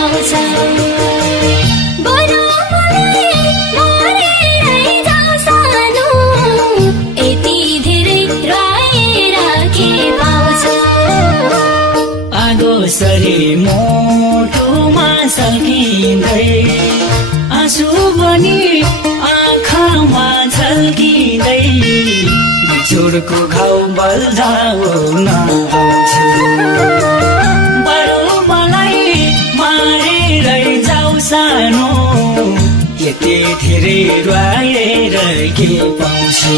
पाउँछ बरु मलाई मरेरै जाऊ सानो यति धेरै रोएर के पाउँछ आगो सरी मोटोमा सल्किँदै आँसु बनी आँखामा झल्किँदै बिछोडको घाउ बल्झाउन आउँछु बरु मलाई मारेरै जाऊ सानो यति धेरै रोएर के पाउँछु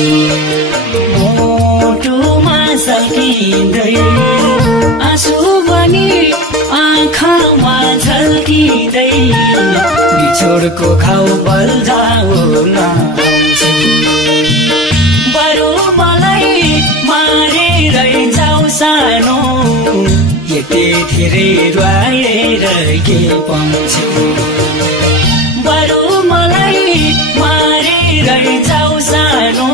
मोटोमा सल्किँदै आँसु बनी आँखामा झल्किँदै बिछोडको घाउ बल्झाउन आउँछु बरु मलाई मारेरै जाऊ सानो यति धेरै रोएर के पाउँछु बरु मलाई मारेरै जाऊ सानो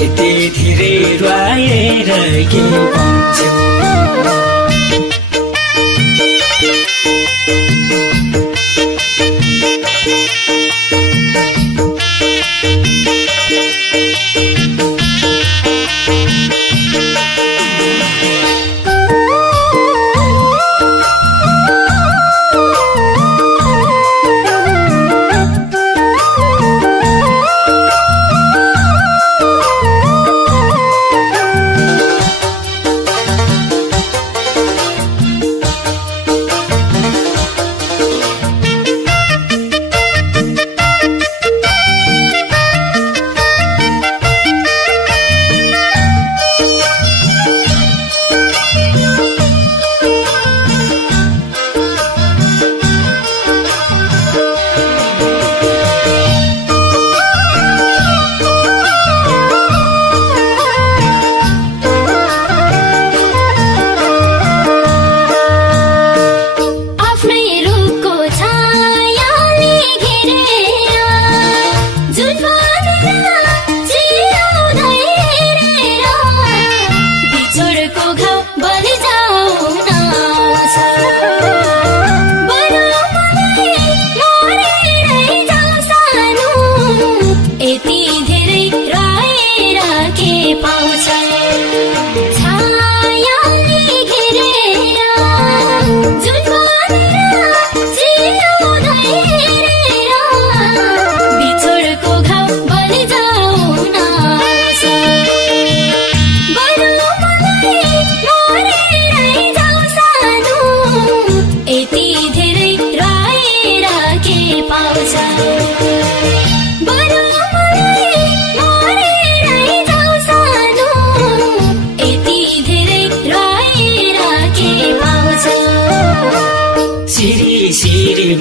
यति धेरै रोएर के पाउँछु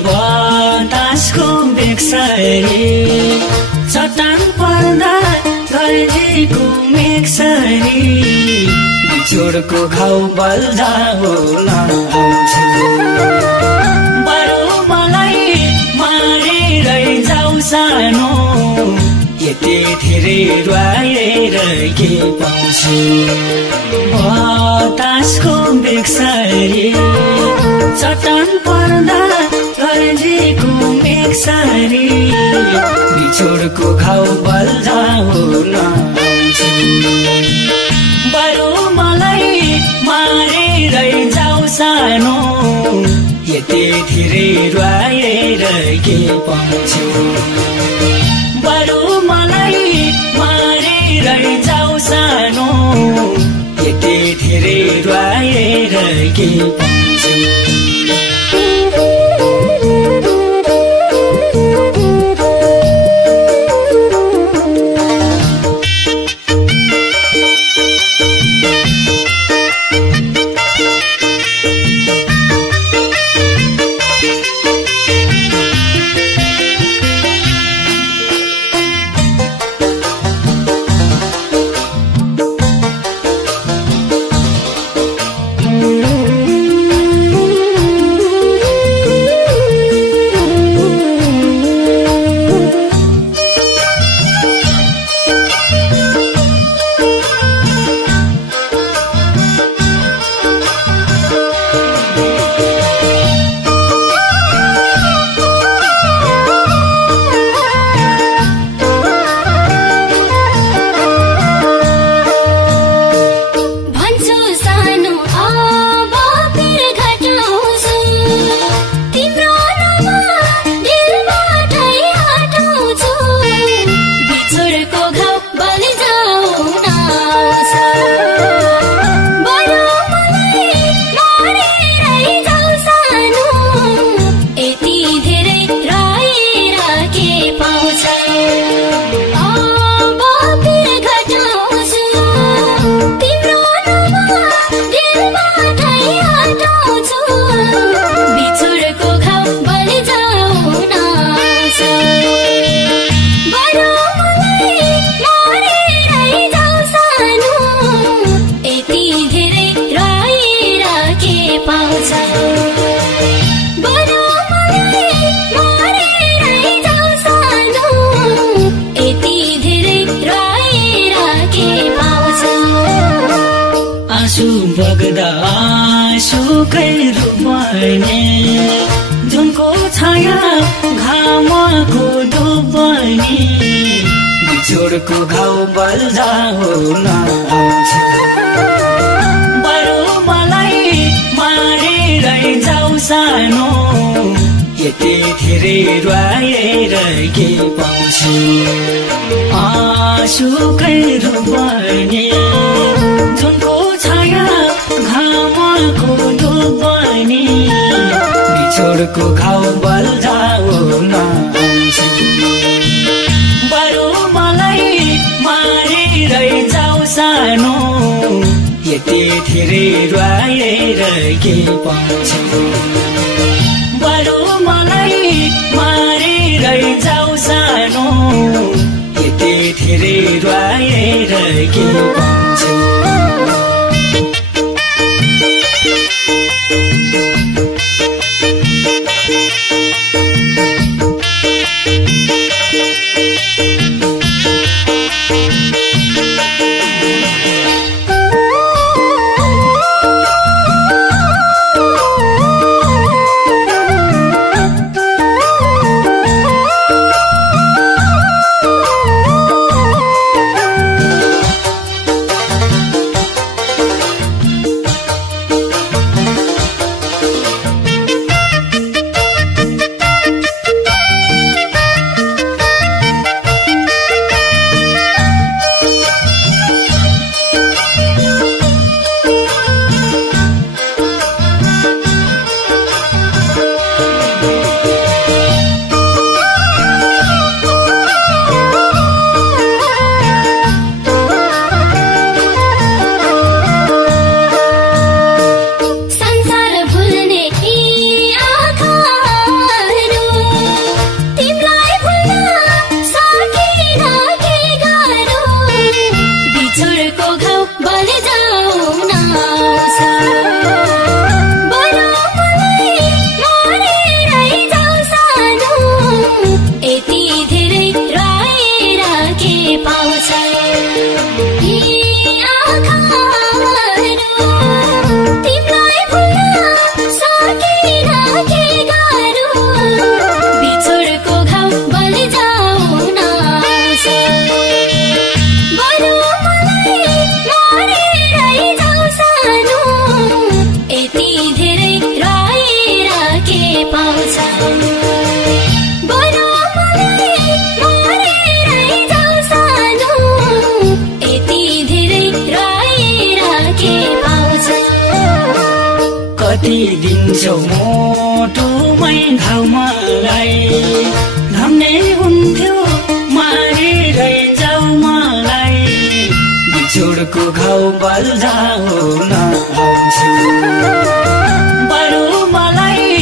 बतासको बेक्सरी चट्टान पर्दा गर्जीको मेक्सरी बिछोडको घाउ बल्झाउन आउँछु बरु मलाई मारेरै जाऊ सानो यति धेरै रोएर के पाउँछु बतासको बेक्सरी चट्टान पर्दा गर्जीको मेक्सरी बिछोडको घाउ बल्झाउन आउँछु बरु मलाई मारेरै जाऊ सानो यति धेरै रोएर के पाउँछु बरु मलाई मारेरै जाऊ सानो यति धेरै रोएर के पाउँछु पनि बिछोडको घाउ बल्झाउन आउँछु बरु मलाई मारेरै जाऊ सानो यति धेरै रुवाएर के पाउँछु आँसुकै रूपनी जुनको छाया घामको धुपनी बिछोडको घाउ बल्झाउन आउँछु बरु मलाई मारेरै जाऊ सानो यति धेरै रुवाएर के पाउँछु बरु मलाई मारेरै जाऊ सानो यति धेरै रुवाएर के पाउँछु कति दिन्छौ मोटोमै घाउ मलाई घाम्ने हुन्थ्यो मारेरै जाऊ मलाई बिछोडको घाउ बल्झाउन आउँछु बरु मलाई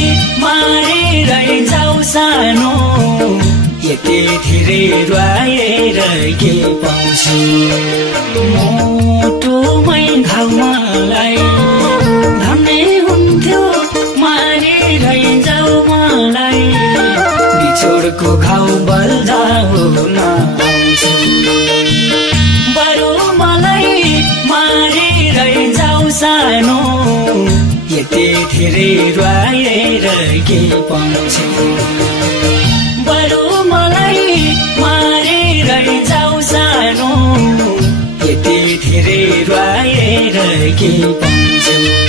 मारेरै जाऊ सानो यति धेरै रुवाएर के पाउँछु मोटोमै घाउ मलाई घाम्ने हुन्थ्यो मारेरै जाऊ मलाई बिछोडको घाउ बल्झाउन आउँछु बरु मलाई मारेरै जाऊ सानो यति धेरै रुवाएर के पाउँछु बरु मलाई मारेरै जाऊ सानो यति धेरै रुवाएर के पाउँछु